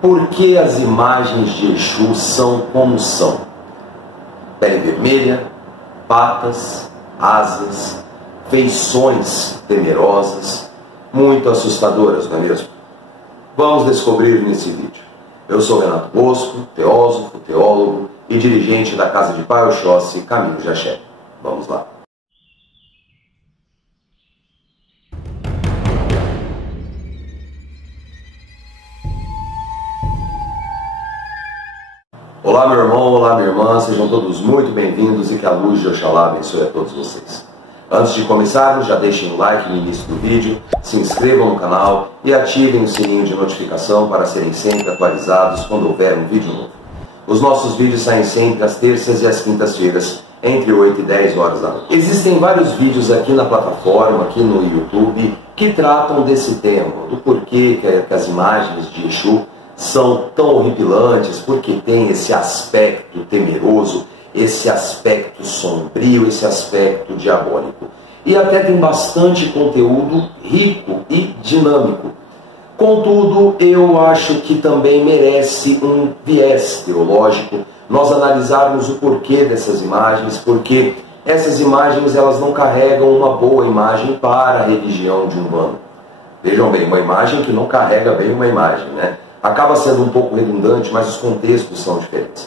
Por que as imagens de Exu são como são? Pele vermelha, patas, asas, feições temerosas, muito assustadoras, não é mesmo? Vamos descobrir nesse vídeo. Eu sou Renato Bosco, teósofo, teólogo e dirigente da Casa de Pai Oxóssi, Caminho de Axé. Vamos lá. Olá meu irmão, olá minha irmã, sejam todos muito bem-vindos e que a luz de Oxalá abençoe a todos vocês. Antes de começarmos, já deixem um like no início do vídeo, se inscrevam no canal e ativem o sininho de notificação para serem sempre atualizados quando houver um vídeo novo. Os nossos vídeos saem sempre às terças e às quintas-feiras, entre 8 e 10 horas da noite. Existem vários vídeos aqui na plataforma, aqui no YouTube, que tratam desse tema, do porquê que as imagens de Exu são tão horripilantes, porque tem esse aspecto temeroso, esse aspecto sombrio, esse aspecto diabólico. E até tem bastante conteúdo rico e dinâmico. Contudo, eu acho que também merece um viés teológico, nós analisarmos o porquê dessas imagens, porque essas imagens elas não carregam uma boa imagem para a religião de Umbanda. Vejam bem, uma imagem que não carrega bem uma imagem, né? Acaba sendo um pouco redundante, mas os contextos são diferentes.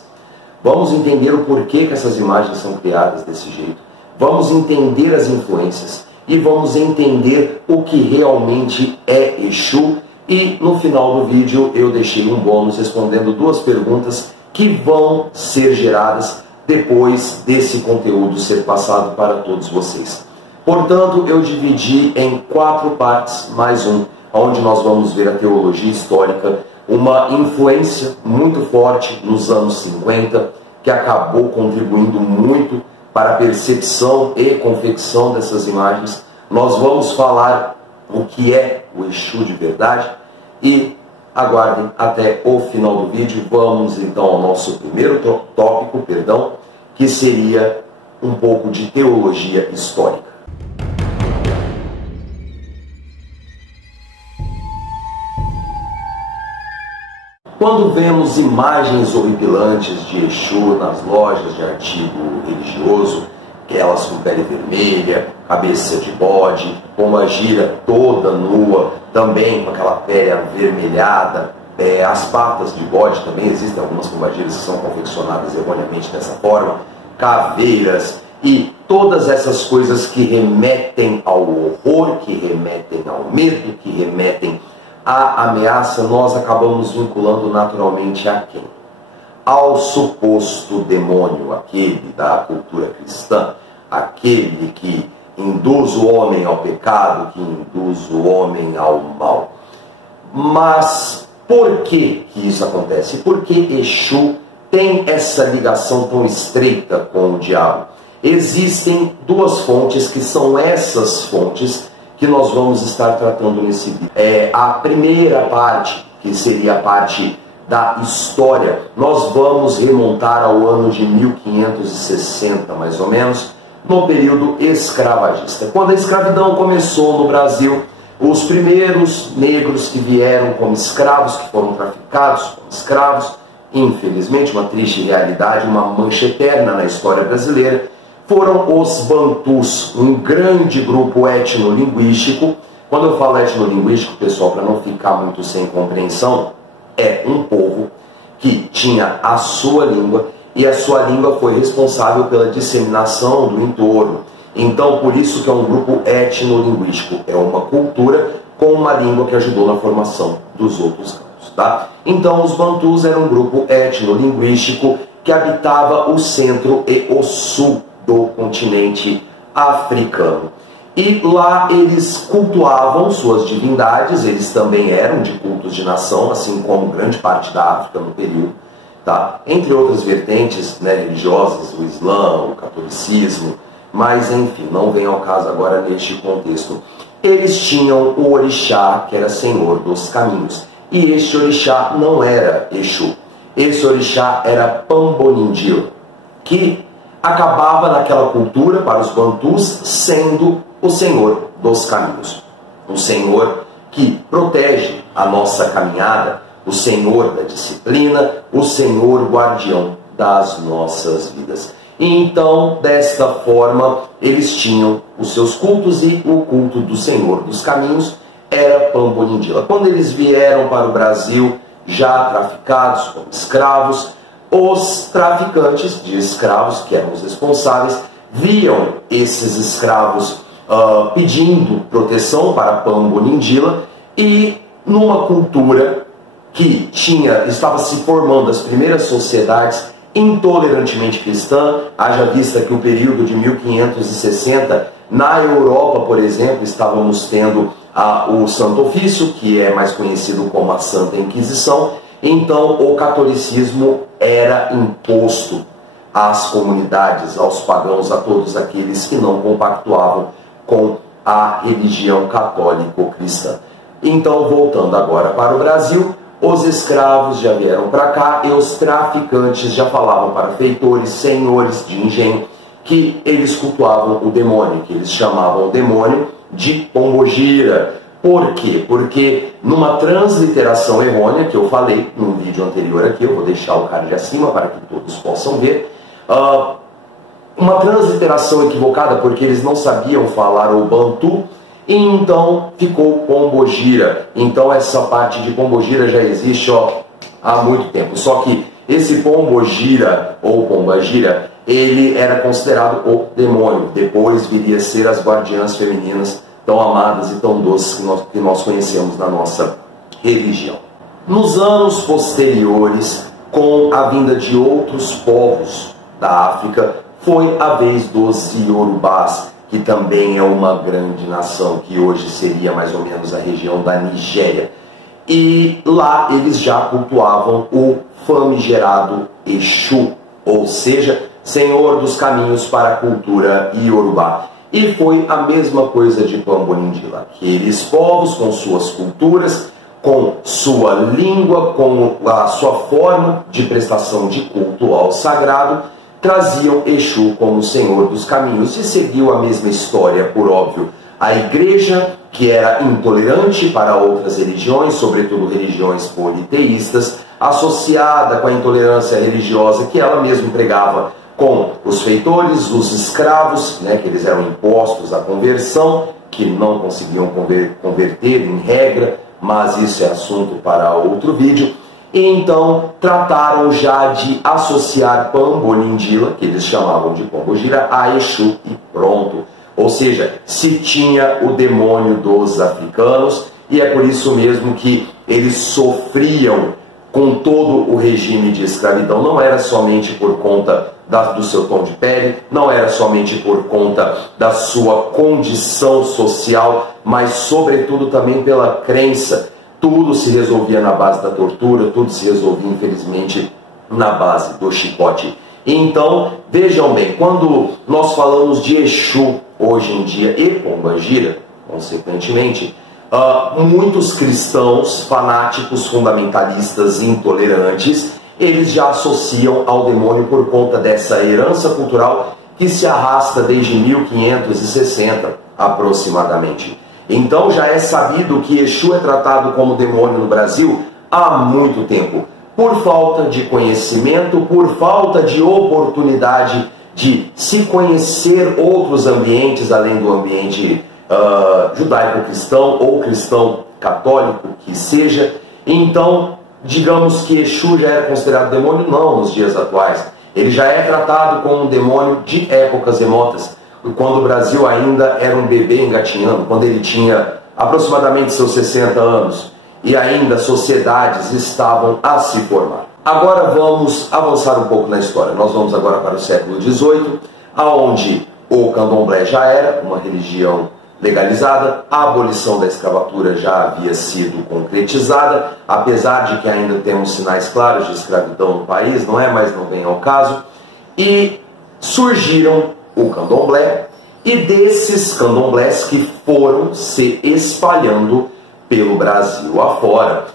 Vamos entender o porquê que essas imagens são criadas desse jeito. Vamos entender as influências e vamos entender o que realmente é Exu. E no final do vídeo eu deixei um bônus respondendo duas perguntas que vão ser geradas depois desse conteúdo ser passado para todos vocês. Portanto, eu dividi em 4 partes, mais um, onde nós vamos ver a teologia histórica, uma influência muito forte nos anos 50, que acabou contribuindo muito para a percepção e confecção dessas imagens. Nós vamos falar o que é o Exu de verdade e aguardem até o final do vídeo. Vamos então ao nosso primeiro tópico, que seria um pouco de teologia histórica. Quando vemos imagens horripilantes de Exu nas lojas de artigo religioso, aquelas com pele vermelha, cabeça de bode, pombagira toda nua, também com aquela pele avermelhada, as patas de bode também, existem algumas pombagiras que são confeccionadas erroneamente dessa forma, caveiras e todas essas coisas que remetem ao horror, que remetem ao medo, que remetem a ameaça, nós acabamos vinculando naturalmente a quem? Ao suposto demônio, aquele da cultura cristã, aquele que induz o homem ao pecado, que induz o homem ao mal. Mas por que isso acontece? Porque Exu tem essa ligação tão estreita com o diabo. Existem duas fontes que são essas fontes que nós vamos estar tratando nesse vídeo. A primeira parte, que seria a parte da história, nós vamos remontar ao ano de 1560, mais ou menos, no período escravagista. Quando a escravidão começou no Brasil, os primeiros negros que vieram como escravos, que foram traficados como escravos, infelizmente, uma triste realidade, uma mancha eterna na história brasileira, foram os Bantus, um grande grupo etnolinguístico. Quando eu falo etnolinguístico, pessoal, para não ficar muito sem compreensão, é um povo que tinha a sua língua e a sua língua foi responsável pela disseminação do entorno. Então, por isso que é um grupo etnolinguístico. É uma cultura com uma língua que ajudou na formação dos outros campos, tá? Então, os Bantus eram um grupo etnolinguístico que habitava o centro e o sul do continente africano. E lá eles cultuavam suas divindades, eles também eram de cultos de nação, assim como grande parte da África no período, tá? Entre outras vertentes, né, religiosas, o Islã, o catolicismo, mas enfim, não vem ao caso agora neste contexto. Eles tinham o orixá, que era senhor dos caminhos, e este orixá não era Exu, esse orixá era Pambonindio, que acabava naquela cultura, para os Bantus, sendo o senhor dos caminhos. Um senhor que protege a nossa caminhada o Senhor da disciplina, o Senhor guardião das nossas vidas. E então, desta forma, eles tinham os seus cultos, e o culto do Senhor dos Caminhos era Pambolindila. Quando eles vieram para o Brasil, já traficados como escravos, os traficantes de escravos, que eram os responsáveis, viam esses escravos pedindo proteção para Pambolindila, e numa cultura que estava se formando as primeiras sociedades intolerantemente cristã, haja vista que o período de 1560, na Europa, por exemplo, estávamos tendo o Santo Ofício, que é mais conhecido como a Santa Inquisição. Então o catolicismo era imposto às comunidades, aos pagãos, a todos aqueles que não compactuavam com a religião católico-cristã. Então, voltando agora para o Brasil, os escravos já vieram para cá e os traficantes já falavam para feitores, senhores de engenho, que eles cultuavam o demônio, que eles chamavam o demônio de Pombogira. Por quê? Porque numa transliteração errônea, que eu falei num vídeo anterior aqui, eu vou deixar o card acima para que todos possam ver, uma transliteração equivocada, porque eles não sabiam falar o Bantu, e então ficou Pombogira. Então essa parte de Pombogira já existe há muito tempo. Só que esse Pombogira ou Pombagira, ele era considerado o demônio. Depois viria a ser as guardiãs femininas tão amadas e tão doces que nós conhecemos na nossa religião. Nos anos posteriores, com a vinda de outros povos da África, foi a vez dos Iorubás, que também é uma grande nação, que hoje seria mais ou menos a região da Nigéria. E lá eles já cultuavam o famigerado Exu, ou seja, Senhor dos Caminhos para a cultura Iorubá. E foi a mesma coisa de Pambolindila. Aqueles povos com suas culturas, com sua língua, com a sua forma de prestação de culto ao sagrado, traziam Exu como Senhor dos Caminhos, e seguiu a mesma história, por óbvio. A igreja, que era intolerante para outras religiões, sobretudo religiões politeístas, associada com a intolerância religiosa que ela mesma pregava com os feitores, os escravos, que eles eram impostos à conversão, que não conseguiam converter em regra, mas isso é assunto para outro vídeo. E então trataram já de associar Pambolindila, que eles chamavam de Pombogira, a Exu, e pronto. Ou seja, se tinha o demônio dos africanos, e é por isso mesmo que eles sofriam com todo o regime de escravidão. Não era somente por conta do seu tom de pele, não era somente por conta da sua condição social, mas sobretudo também pela crença. Tudo se resolvia na base da tortura, tudo se resolvia, infelizmente, na base do chicote. Então, vejam bem, quando nós falamos de Exu hoje em dia e Pombagira, consequentemente, muitos cristãos fanáticos, fundamentalistas, intolerantes, eles já associam ao demônio por conta dessa herança cultural que se arrasta desde 1560 aproximadamente. Então já é sabido que Exu é tratado como demônio no Brasil há muito tempo, por falta de conhecimento, por falta de oportunidade de se conhecer outros ambientes além do ambiente judaico-cristão ou cristão católico que seja. Então, digamos que Exu já era considerado demônio? Não, nos dias atuais. Ele já é tratado como um demônio de épocas remotas, quando o Brasil ainda era um bebê engatinhando, quando ele tinha aproximadamente seus 60 anos, e ainda sociedades estavam a se formar. Agora vamos avançar um pouco na história. Nós vamos agora para o século XVIII, onde o candomblé já era uma religião legalizada, a abolição da escravatura já havia sido concretizada, apesar de que ainda temos sinais claros de escravidão no país, não é? Mas não vem ao caso. E surgiram o candomblé, e desses candomblés que foram se espalhando pelo Brasil afora,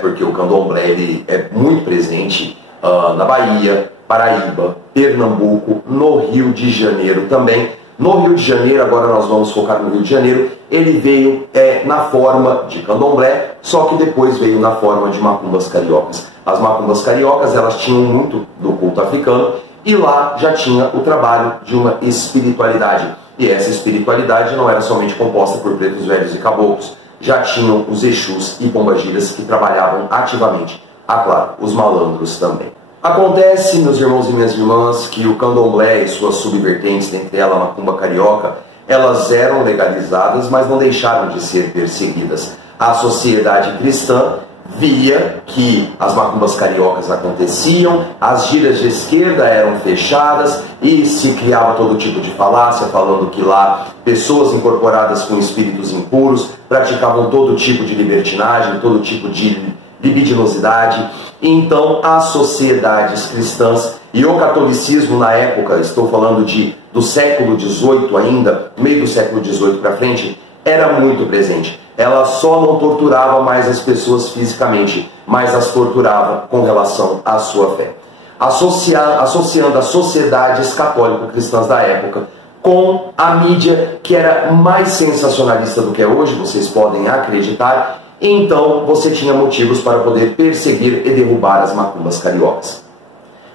porque o candomblé ele é muito presente na Bahia, Paraíba, Pernambuco, no Rio de Janeiro também, No Rio de Janeiro, agora nós vamos focar no Rio de Janeiro, ele veio na forma de candomblé, só que depois veio na forma de macumbas cariocas. As macumbas cariocas, elas tinham muito do culto africano, e lá já tinha o trabalho de uma espiritualidade. E essa espiritualidade não era somente composta por pretos velhos e caboclos, já tinham os Exus e pombagiras que trabalhavam ativamente. Ah, claro, os malandros também. Acontece, meus irmãos e minhas irmãs, que o candomblé e suas subvertentes, dentre elas a macumba carioca, elas eram legalizadas, mas não deixaram de ser perseguidas. A sociedade cristã via que as macumbas cariocas aconteciam, as gírias de esquerda eram fechadas e se criava todo tipo de falácia, falando que lá pessoas incorporadas com espíritos impuros praticavam todo tipo de libertinagem, todo tipo de libidinosidade. Então as sociedades cristãs e o catolicismo na época, estou falando do século XVIII ainda, meio do século XVIII para frente, era muito presente. Ela só não torturava mais as pessoas fisicamente, mas as torturava com relação à sua fé. Associando as sociedades católico-cristãs da época com a mídia, que era mais sensacionalista do que é hoje, vocês podem acreditar. Então você tinha motivos para poder perseguir e derrubar as macumbas cariocas.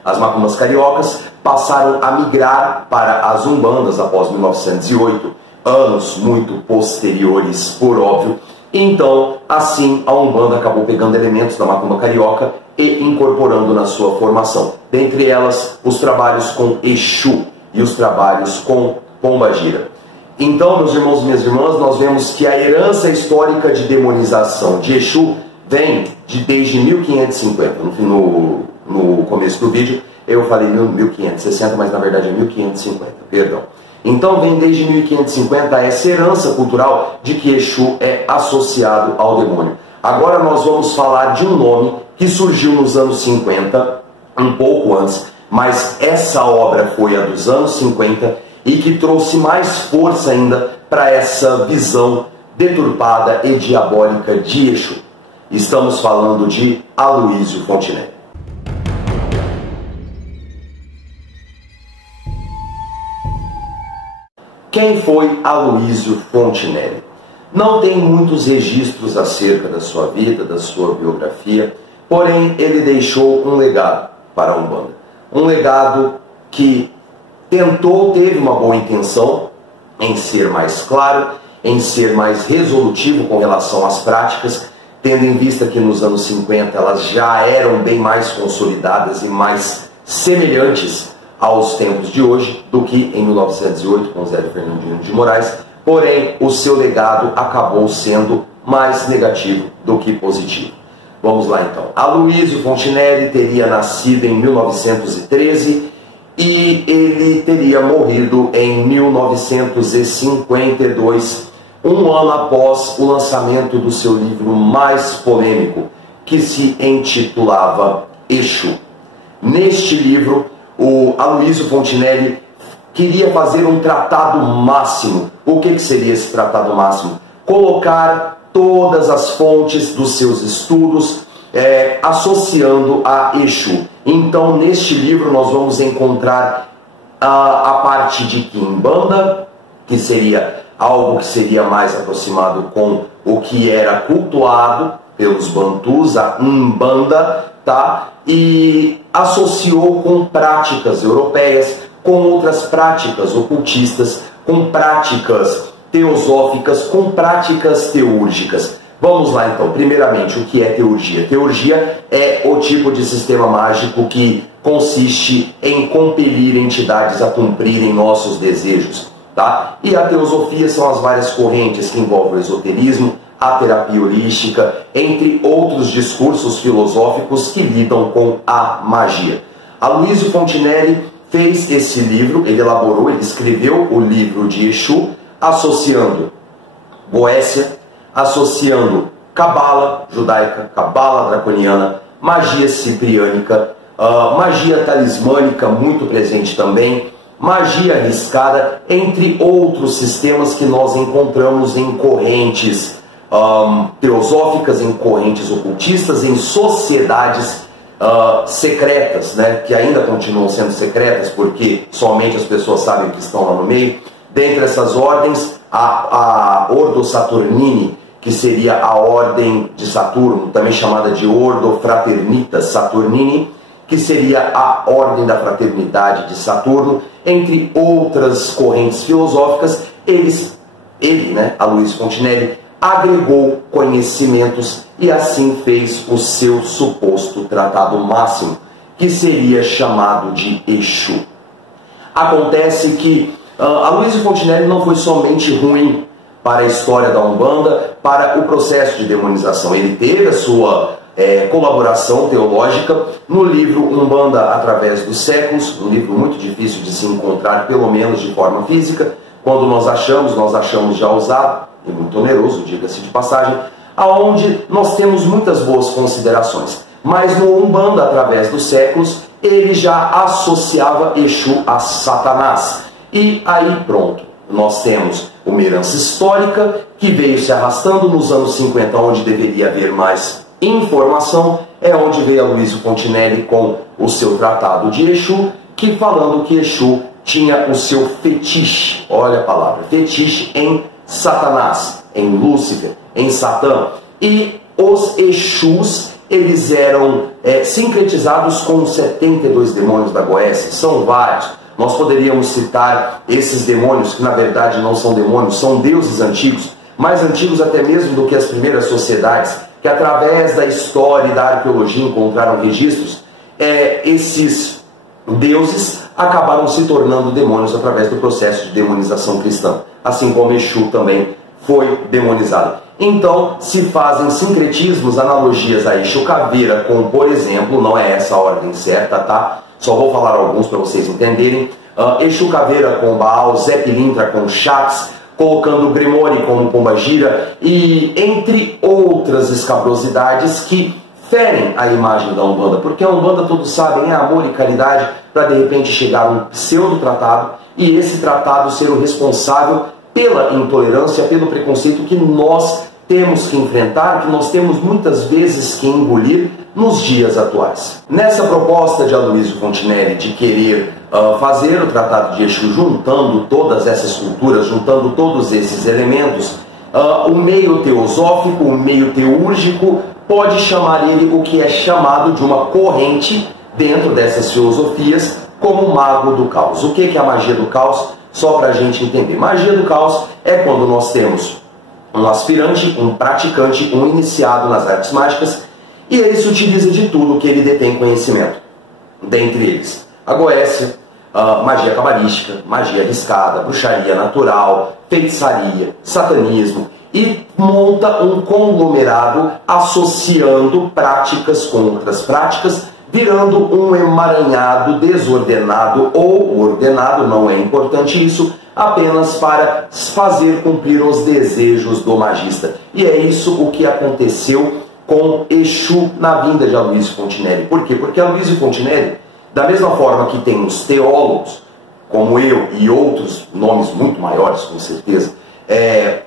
As macumbas cariocas passaram a migrar para as umbandas após 1908, anos muito posteriores, por óbvio. Então, assim, a Umbanda acabou pegando elementos da macumba carioca e incorporando na sua formação. Dentre elas, os trabalhos com Exu e os trabalhos com pombagira. Então, meus irmãos e minhas irmãs, nós vemos que a herança histórica de demonização de Exu vem desde 1550. No começo do vídeo eu falei 1560, mas na verdade é 1550, perdão. Então vem desde 1550 essa herança cultural de que Exu é associado ao demônio. Agora nós vamos falar de um nome que surgiu nos anos 50, um pouco antes, mas essa obra foi a dos anos 50 e que trouxe mais força ainda para essa visão deturpada e diabólica de Exu. Estamos falando de Aloísio Fontinelli. Quem foi Aloísio Fontinelli? Não tem muitos registros acerca da sua vida, da sua biografia, porém ele deixou um legado para a Umbanda. Um legado que teve uma boa intenção em ser mais claro, em ser mais resolutivo com relação às práticas, tendo em vista que nos anos 50 elas já eram bem mais consolidadas e mais semelhantes aos tempos de hoje do que em 1908 com Zé Fernandino de Moraes, porém o seu legado acabou sendo mais negativo do que positivo. Vamos lá então. Aloísio Fontinelli teria nascido em 1913 e ele teria morrido em 1952, um ano após o lançamento do seu livro mais polêmico, que se intitulava Exu. Neste livro, o Aloísio Fontinelli queria fazer um tratado máximo. O que seria esse tratado máximo? Colocar todas as fontes dos seus estudos associando a Exu. Então, neste livro nós vamos encontrar a parte de Quimbanda, que seria algo que seria mais aproximado com o que era cultuado pelos Bantus, a Umbanda, tá? E associou com práticas europeias, com outras práticas ocultistas, com práticas teosóficas, com práticas teúrgicas. Vamos lá então. Primeiramente, o que é teurgia? Teurgia é o tipo de sistema mágico que consiste em compelir entidades a cumprirem nossos desejos, tá? E a teosofia são as várias correntes que envolvem o esoterismo, a terapia holística, entre outros discursos filosóficos que lidam com a magia. Aloísio Fontinelli fez esse livro, ele elaborou, ele escreveu o livro de Exu, associando Goécia, associando cabala judaica, cabala draconiana, magia cipriânica, magia talismânica muito presente também, magia arriscada, entre outros sistemas que nós encontramos em correntes teosóficas, em correntes ocultistas, em sociedades secretas, né, que ainda continuam sendo secretas porque somente as pessoas sabem que estão lá no meio, Dentre essas ordens, a Ordo Saturnini, que seria a ordem de Saturno, também chamada de Ordo Fraternitas Saturnini, que seria a ordem da fraternidade de Saturno, entre outras correntes filosóficas. Ele, Aloysio Fontenelle, agregou conhecimentos e assim fez o seu suposto tratado máximo, que seria chamado de Exu. Acontece que Aloysio Fontenelle não foi somente ruim para a história da Umbanda, para o processo de demonização. Ele teve a sua colaboração teológica no livro Umbanda através dos séculos, um livro muito difícil de se encontrar, pelo menos de forma física. Quando nós achamos já usado, e muito oneroso, diga-se de passagem, aonde nós temos muitas boas considerações. Mas no Umbanda através dos séculos, ele já associava Exu a Satanás. E aí pronto, nós temos uma herança histórica que veio se arrastando nos anos 50, onde deveria haver mais informação, é onde veio Aloysio Fontenelle com o seu tratado de Exu, que falando que Exu tinha o seu fetiche, olha a palavra, fetiche em Satanás, em Lúcifer, em Satã. E os Exus, eles eram sincretizados com os 72 demônios da Goécia, são vários. Nós poderíamos citar esses demônios, que na verdade não são demônios, são deuses antigos, mais antigos até mesmo do que as primeiras sociedades, que através da história e da arqueologia encontraram registros. Esses deuses acabaram se tornando demônios através do processo de demonização cristã, assim como Exu também foi demonizado. Então se fazem sincretismos, analogias a Exu Caveira com, por exemplo, não é essa a ordem certa, tá? Só vou falar alguns para vocês entenderem. Exu Caveira com Baal, Zé Pilintra com Chax, colocando o Grimori como Pombagira, e entre outras escabrosidades que ferem a imagem da Umbanda, porque a Umbanda, todos sabem, é amor e caridade, para de repente chegar um pseudo-tratado, e esse tratado ser o responsável pela intolerância, pelo preconceito que nós temos que enfrentar, que nós temos muitas vezes que engolir nos dias atuais. Nessa proposta de Aloysio Fontenelle de querer fazer o tratado de Exu juntando todas essas culturas, juntando todos esses elementos, o meio teosófico, o meio teúrgico, pode chamar ele o que é chamado de uma corrente dentro dessas filosofias como mago do caos. O que é a magia do caos? Só para a gente entender. Magia do caos é quando nós temos um aspirante, um praticante, um iniciado nas artes mágicas, e ele se utiliza de tudo que ele detém conhecimento. Dentre eles, a Goécia, magia cabalística, magia arriscada, bruxaria natural, feitiçaria, satanismo, e monta um conglomerado associando práticas com outras práticas, virando um emaranhado desordenado ou ordenado, não é importante isso, apenas para fazer cumprir os desejos do magista. E é isso o que aconteceu com Exu na vinda de Aloysio Fontenelle. Por quê? Porque Aloysio Fontenelle, da mesma forma que tem os teólogos, como eu e outros nomes muito maiores, com certeza,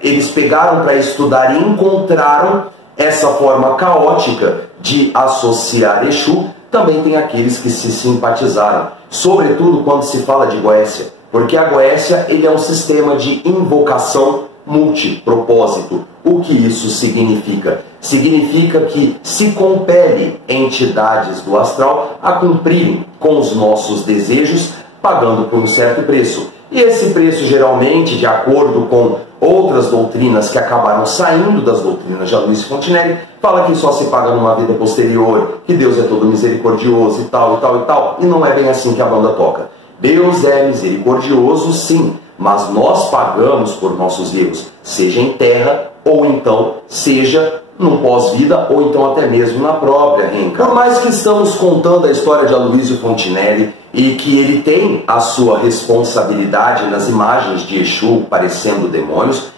eles pegaram para estudar e encontraram essa forma caótica de associar Exu. Também tem aqueles que se simpatizaram, sobretudo quando se fala de Goécia, porque a Goécia ele é um sistema de invocação multipropósito. O que isso significa? Significa que se compele entidades do astral a cumprirem com os nossos desejos, pagando por um certo preço. E esse preço, geralmente, de acordo com outras doutrinas que acabaram saindo das doutrinas de Aloysio Fontenelle, fala que só se paga numa vida posterior, que Deus é todo misericordioso e tal, e tal, e tal. E não é bem assim que a banda toca. Deus é misericordioso, sim, mas nós pagamos por nossos erros, seja em terra, ou então seja no pós-vida, ou então até mesmo na própria reencarnação. Por mais que estamos contando a história de Aloysio Fontenelle e que ele tem a sua responsabilidade nas imagens de Exu parecendo demônios,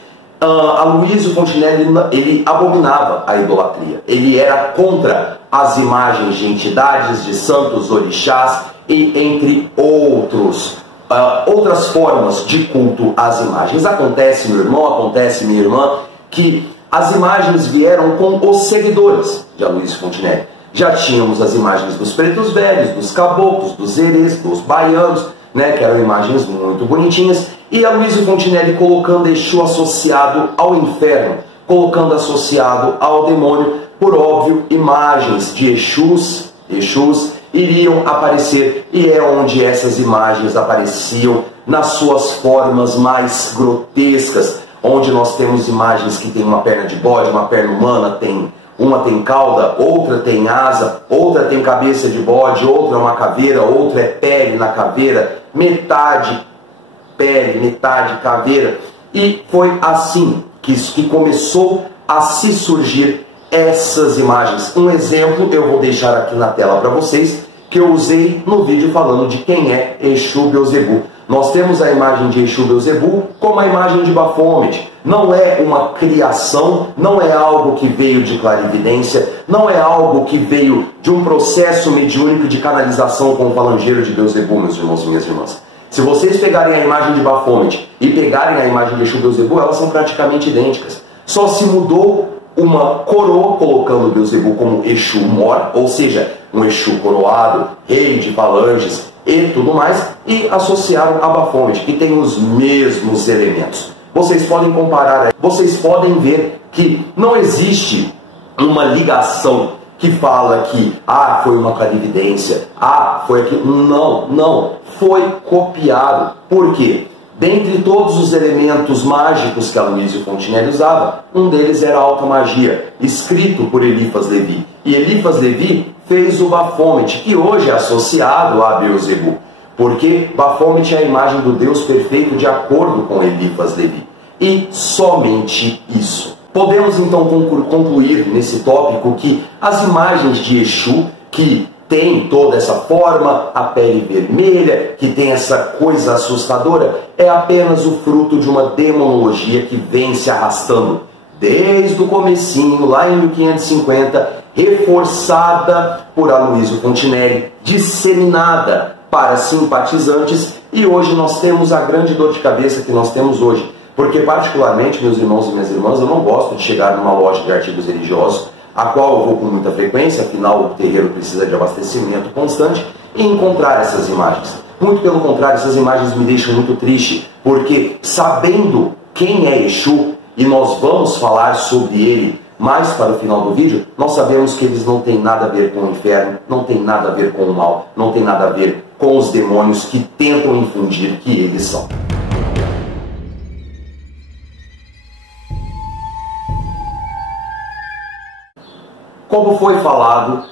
Aloysio Fontenelle ele abominava a idolatria. Ele era contra as imagens de entidades, de santos, orixás e entre outras formas de culto às imagens. Acontece, meu irmão, acontece, minha irmã, que as imagens vieram com os seguidores de Aloysio Fontenelle. Já tínhamos as imagens dos pretos velhos, dos caboclos, dos herês, dos baianos, né, que eram imagens muito bonitinhas, E Aloysio Fontinelli colocando Exu associado ao inferno, colocando associado ao demônio, por óbvio, imagens de Exus iriam aparecer, e é onde essas imagens apareciam nas suas formas mais grotescas, onde nós temos imagens que tem uma perna de bode, uma perna humana, uma tem cauda, outra tem asa, outra tem cabeça de bode, outra é uma caveira, outra é pele na caveira, metade pele, metade caveira. E foi assim que começou a se surgir essas imagens. Um exemplo eu vou deixar aqui na tela para vocês, que eu usei no vídeo falando de quem é Exu Beelzebub. Nós temos a imagem de Exu Beelzebub como a imagem de Baphomet. Não é uma criação, não é algo que veio de clarividência, não é algo que veio de um processo mediúnico de canalização com o falangeiro de Beelzebub, meus irmãos e minhas irmãs. Se vocês pegarem a imagem de Baphomet e pegarem a imagem de Exu Beelzebub, elas são praticamente idênticas. Só se mudou uma coroa, colocando Beelzebub como Exu Mor, ou seja, um Exu coroado, rei de falanges e tudo mais, e associaram a Baphomet, que tem os mesmos elementos. Vocês podem comparar, vocês podem ver que não existe uma ligação que fala que, foi uma clarividência, foi aquilo. Não, foi copiado. Por quê? Dentre todos os elementos mágicos que Aloysio Fontinelli usava, um deles era a alta magia, escrito por Eliphas Levi. E Eliphas Levi fez o Baphomet, que hoje é associado a Beelzebub, porque Baphomet é a imagem do Deus perfeito de acordo com Eliphas Levi. E somente isso. Podemos então concluir nesse tópico que as imagens de Exu, que tem toda essa forma, a pele vermelha, que tem essa coisa assustadora, é apenas o fruto de uma demonologia que vem se arrastando desde o comecinho, lá em 1550, reforçada por Aloysio Fontinelli, disseminada para simpatizantes, e hoje nós temos a grande dor de cabeça que nós temos hoje. Porque particularmente, meus irmãos e minhas irmãs, eu não gosto de chegar numa loja de artigos religiosos, a qual eu vou com muita frequência, afinal o terreiro precisa de abastecimento constante, e encontrar essas imagens. Muito pelo contrário, essas imagens me deixam muito triste, porque sabendo quem é Exu, e nós vamos falar sobre ele mais para o final do vídeo, nós sabemos que eles não têm nada a ver com o inferno, não tem nada a ver com o mal, não tem nada a ver com os demônios que tentam infundir que eles são. Como foi falado,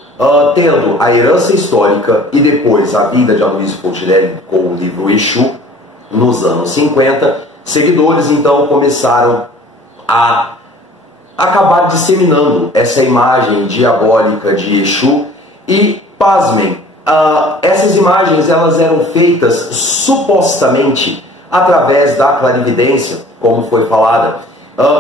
tendo a herança histórica e depois a vida de Aloysio Fontinelli com o livro Exu, nos anos 50, seguidores então começaram a acabar disseminando essa imagem diabólica de Exu e, pasmem, essas imagens elas eram feitas supostamente através da clarividência, como foi falada.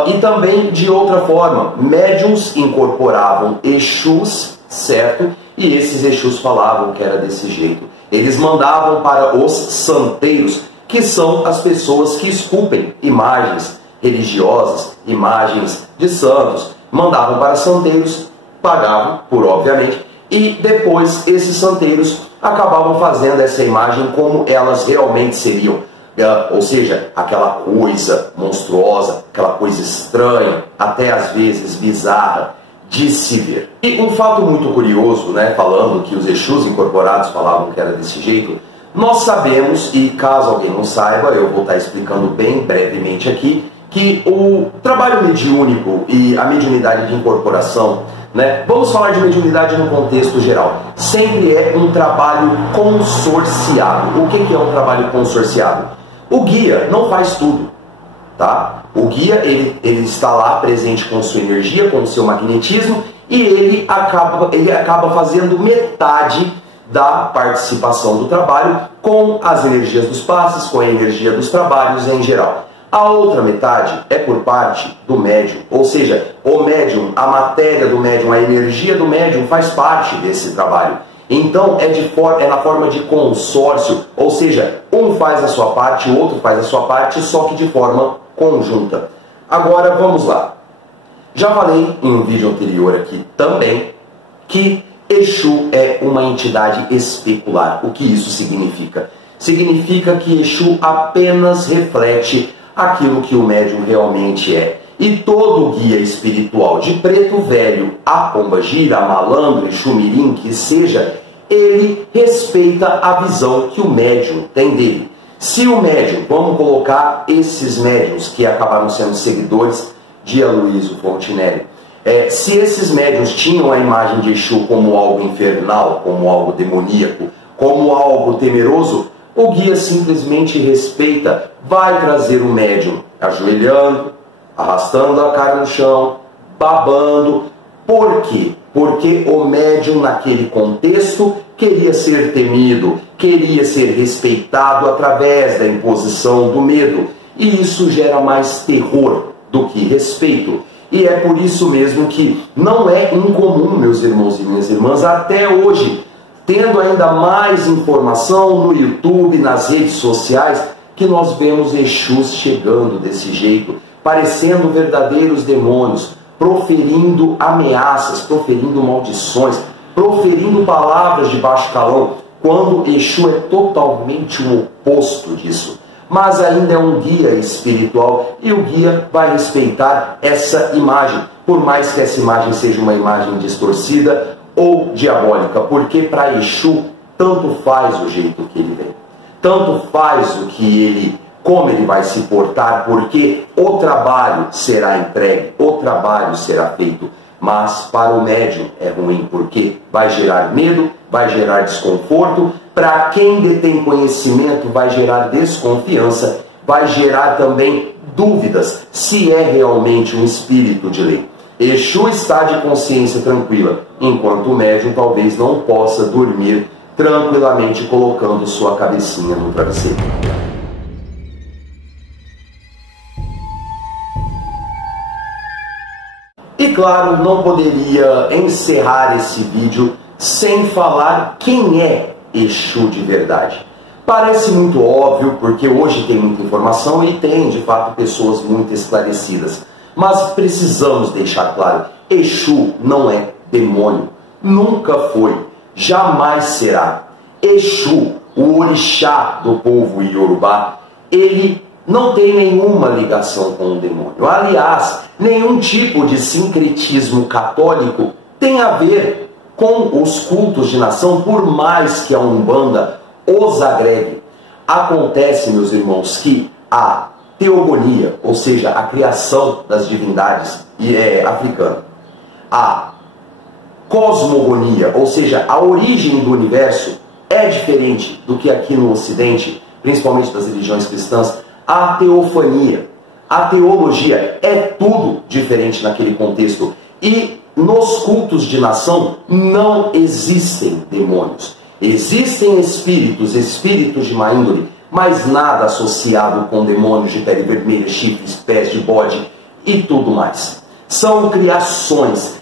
E também de outra forma, médiuns incorporavam Exus, certo? E esses Exus falavam que era desse jeito. Eles mandavam para os santeiros, que são as pessoas que esculpem imagens religiosas, imagens de santos. Mandavam para santeiros, pagavam por obviamente, e depois esses santeiros acabavam fazendo essa imagem como elas realmente seriam. Ou seja, aquela coisa monstruosa, aquela coisa estranha, até às vezes bizarra, de se ver. E um fato muito curioso, falando que os Exus incorporados falavam que era desse jeito, nós sabemos, e caso alguém não saiba, eu vou estar explicando bem brevemente aqui, que o trabalho mediúnico e a mediunidade de incorporação, vamos falar de mediunidade no contexto geral, sempre é um trabalho consorciado. O que é um trabalho consorciado? O guia não faz tudo, tá? O guia ele está lá presente com sua energia, com o seu magnetismo, e ele acaba fazendo metade da participação do trabalho com as energias dos passes, com a energia dos trabalhos em geral. A outra metade é por parte do médium, ou seja, o médium, a matéria do médium, a energia do médium faz parte desse trabalho. Então é na forma de consórcio, ou seja, um faz a sua parte, o outro faz a sua parte, só que de forma conjunta. Agora vamos lá. Já falei em um vídeo anterior aqui também que Exu é uma entidade especular. O que isso significa? Significa que Exu apenas reflete aquilo que o médium realmente é. E todo guia espiritual de preto velho, a pombagira, a malandro, Exu mirim, que seja, ele respeita a visão que o médium tem dele. Se o médium, vamos colocar esses médiums que acabaram sendo seguidores de Aloysio Fontinelli, se esses médiums tinham a imagem de Exu como algo infernal, como algo demoníaco, como algo temeroso, o guia simplesmente respeita, vai trazer o médium ajoelhando, arrastando a cara no chão, babando. Por quê? Porque o médium naquele contexto queria ser temido, queria ser respeitado através da imposição do medo. E isso gera mais terror do que respeito. E é por isso mesmo que não é incomum, meus irmãos e minhas irmãs, até hoje, tendo ainda mais informação no YouTube, nas redes sociais, que nós vemos Exus chegando desse jeito, parecendo verdadeiros demônios, proferindo ameaças, proferindo maldições, proferindo palavras de baixo calão, quando Exu é totalmente o oposto disso. Mas ainda é um guia espiritual e o guia vai respeitar essa imagem, por mais que essa imagem seja uma imagem distorcida ou diabólica, porque para Exu tanto faz o jeito que ele vem, tanto faz o que ele, como ele vai se portar, porque o trabalho será entregue, o trabalho será feito. Mas para o médium é ruim, porque vai gerar medo, vai gerar desconforto. Para quem detém conhecimento, vai gerar desconfiança, vai gerar também dúvidas se é realmente um espírito de lei. Exu está de consciência tranquila, enquanto o médium talvez não possa dormir tranquilamente colocando sua cabecinha no travesseiro. E claro, não poderia encerrar esse vídeo sem falar quem é Exu de verdade. Parece muito óbvio, porque hoje tem muita informação e tem, de fato, pessoas muito esclarecidas. Mas precisamos deixar claro, Exu não é demônio. Nunca foi, jamais será. Exu, o orixá do povo Iorubá, ele não tem nenhuma ligação com o demônio. Aliás, nenhum tipo de sincretismo católico tem a ver com os cultos de nação, por mais que a Umbanda os agregue. Acontece, meus irmãos, que a teogonia, ou seja, a criação das divindades africana, a cosmogonia, ou seja, a origem do universo, é diferente do que aqui no Ocidente, principalmente das religiões cristãs. A teofania, a teologia, é tudo diferente naquele contexto. E nos cultos de nação não existem demônios. Existem espíritos de má índole, mas nada associado com demônios de pele vermelha, chifres, pés de bode e tudo mais. São criações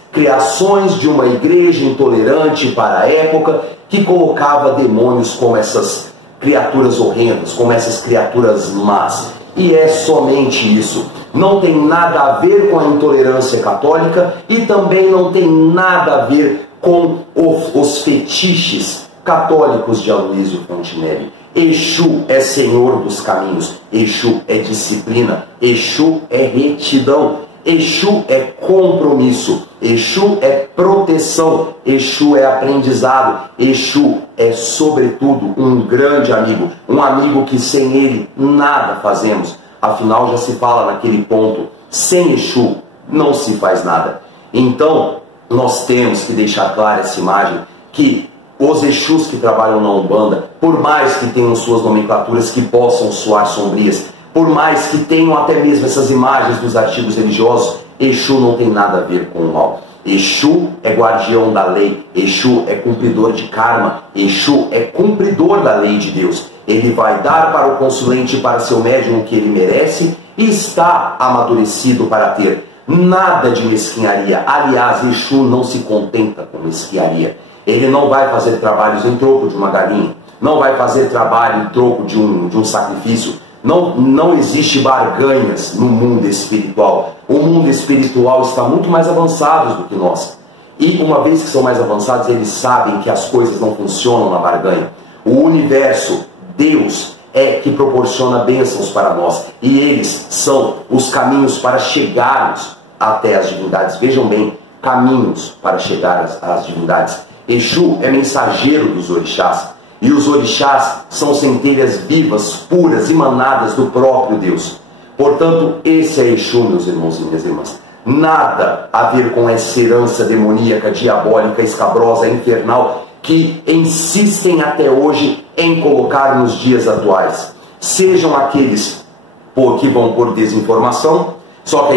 de uma igreja intolerante para a época, que colocava demônios como essas criaturas horrendas, como essas criaturas más. E é somente isso. Não tem nada a ver com a intolerância católica e também não tem nada a ver com os fetiches católicos de Aloysio Fontinelli. Exu é senhor dos caminhos, Exu é disciplina, Exu é retidão, Exu é compromisso, Exu é proteção, Exu é aprendizado, Exu é, sobretudo, um grande amigo, um amigo que sem ele nada fazemos. Afinal, já se fala naquele ponto, sem Exu não se faz nada. Então, nós temos que deixar clara essa imagem, que os Exus que trabalham na Umbanda, por mais que tenham suas nomenclaturas que possam soar sombrias, por mais que tenham até mesmo essas imagens dos artigos religiosos, Exu não tem nada a ver com o mal. Exu é guardião da lei, Exu é cumpridor de karma, Exu é cumpridor da lei de Deus. Ele vai dar para o consulente e para seu médium o que ele merece e está amadurecido para ter. Nada de mesquinharia. Aliás, Exu não se contenta com mesquinharia. Ele não vai fazer trabalhos em troco de uma galinha, não vai fazer trabalho em troco de um sacrifício. Não existe barganhas no mundo espiritual. O mundo espiritual está muito mais avançado do que nós. E uma vez que são mais avançados, eles sabem que as coisas não funcionam na barganha. O universo Deus é que proporciona bênçãos para nós. E eles são os caminhos para chegarmos até as divindades. Vejam bem, caminhos para chegar às divindades. Exu é mensageiro dos orixás. E os orixás são centelhas vivas, puras, emanadas do próprio Deus. Portanto, esse é Exu, meus irmãos e minhas irmãs. Nada a ver com essa herança demoníaca, diabólica, escabrosa, infernal, que insistem até hoje em colocar nos dias atuais. Sejam aqueles que vão por desinformação, só que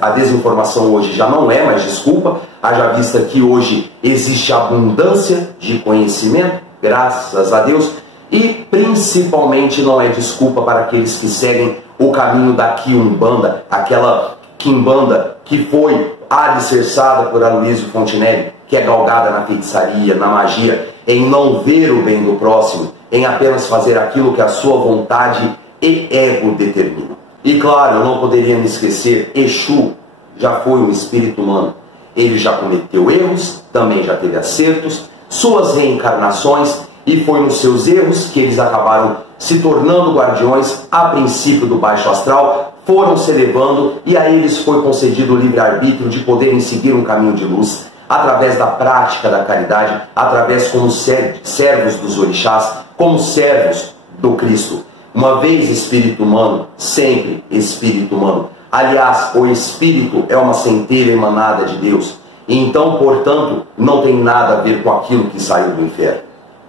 a desinformação hoje já não é mais desculpa, haja vista que hoje existe abundância de conhecimento, graças a Deus, e principalmente não é desculpa para aqueles que seguem o caminho da quiumbanda, aquela quimbanda que foi alicerçada por Aloysio Fontinelli, que é galgada na feitiçaria, na magia, em não ver o bem do próximo, em apenas fazer aquilo que a sua vontade e ego determinam. E claro, eu não poderia me esquecer, Exu já foi um espírito humano. Ele já cometeu erros, também já teve acertos, suas reencarnações, e foi nos seus erros que eles acabaram se tornando guardiões, a princípio do baixo astral, foram se elevando e a eles foi concedido o livre-arbítrio de poderem seguir um caminho de luz, através da prática da caridade, através como servos dos orixás, como servos do Cristo. Uma vez espírito humano, sempre espírito humano. Aliás, o espírito é uma centelha emanada de Deus. E então, portanto, não tem nada a ver com aquilo que saiu do inferno.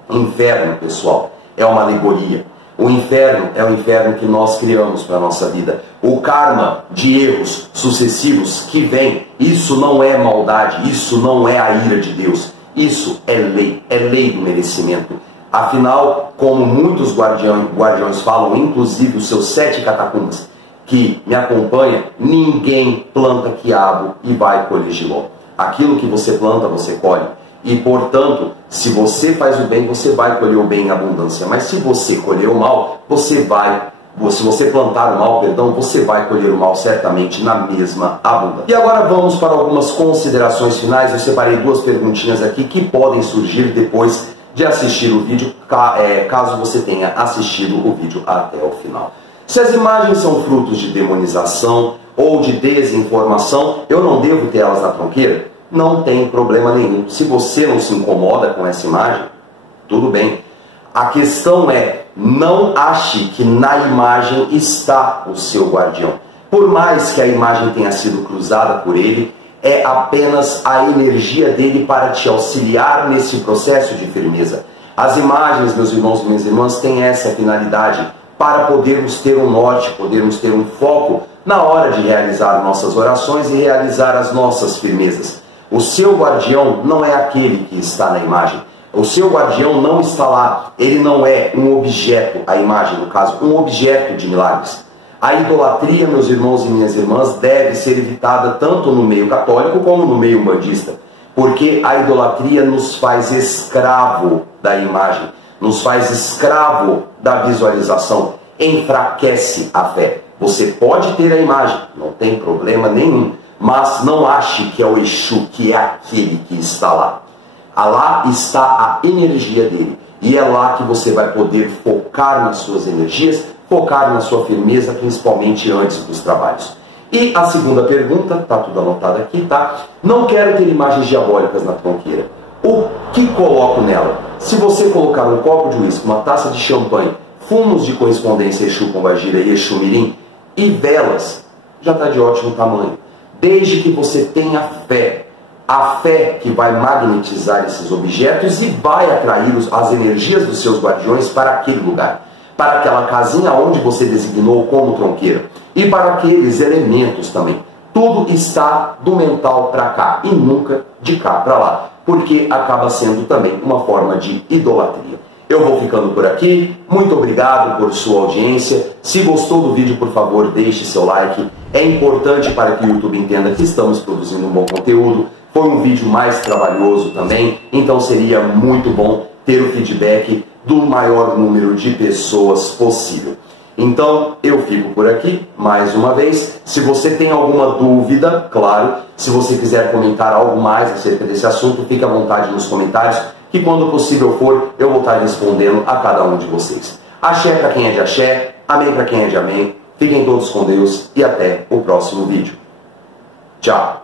O inferno, pessoal, é uma alegoria. O inferno é o inferno que nós criamos para a nossa vida. O karma de erros sucessivos que vem, isso não é maldade, isso não é a ira de Deus. Isso é lei do merecimento. Afinal, como muitos guardiões falam, inclusive os seus 7 catacumbas, que me acompanha, ninguém planta quiabo e vai colher jiló. Aquilo que você planta, você colhe. E, portanto, se você faz o bem, você vai colher o bem em abundância. Mas se você colher o mal, se você plantar o mal, perdão, você vai colher o mal certamente na mesma abundância. E agora vamos para algumas considerações finais. Eu separei 2 perguntinhas aqui que podem surgir depois de assistir o vídeo, caso você tenha assistido o vídeo até o final. Se as imagens são frutos de demonização ou de desinformação, eu não devo ter elas na tronqueira? Não tem problema nenhum. Se você não se incomoda com essa imagem, tudo bem. A questão é, não ache que na imagem está o seu guardião. Por mais que a imagem tenha sido cruzada por ele, é apenas a energia dele para te auxiliar nesse processo de firmeza. As imagens, meus irmãos e minhas irmãs, têm essa finalidade para podermos ter um norte, podermos ter um foco na hora de realizar nossas orações e realizar as nossas firmezas. O seu guardião não é aquele que está na imagem. O seu guardião não está lá. Ele não é um objeto, a imagem no caso, um objeto de milagres. A idolatria, meus irmãos e minhas irmãs, deve ser evitada tanto no meio católico como no meio umbandista. Porque a idolatria nos faz escravo da imagem, nos faz escravo da visualização, enfraquece a fé. Você pode ter a imagem, não tem problema nenhum. Mas não ache que é o Exu, que é aquele que está lá. Lá está a energia dele. E é lá que você vai poder focar nas suas energias, focar na sua firmeza, principalmente antes dos trabalhos. E a segunda pergunta, está tudo anotado aqui, tá? Não quero ter imagens diabólicas na tronqueira. O que coloco nela? Se você colocar um copo de uísque, uma taça de champanhe, fumos de correspondência Exu Pombagira e Exu Mirim e velas, já está de ótimo tamanho. Desde que você tenha fé, a fé que vai magnetizar esses objetos e vai atrair as energias dos seus guardiões para aquele lugar, para aquela casinha onde você designou como tronqueira, e para aqueles elementos também. Tudo está do mental para cá e nunca de cá para lá, porque acaba sendo também uma forma de idolatria. Eu vou ficando por aqui, muito obrigado por sua audiência. Se gostou do vídeo, por favor, deixe seu like. É importante para que o YouTube entenda que estamos produzindo um bom conteúdo. Foi um vídeo mais trabalhoso também, então seria muito bom ter o feedback do maior número de pessoas possível. Então, eu fico por aqui, mais uma vez. Se você tem alguma dúvida, claro, se você quiser comentar algo mais acerca desse assunto, fique à vontade nos comentários, que quando possível for, eu vou estar respondendo a cada um de vocês. Axé para quem é de axé, amém para quem é de amém. Fiquem todos com Deus e até o próximo vídeo. Tchau!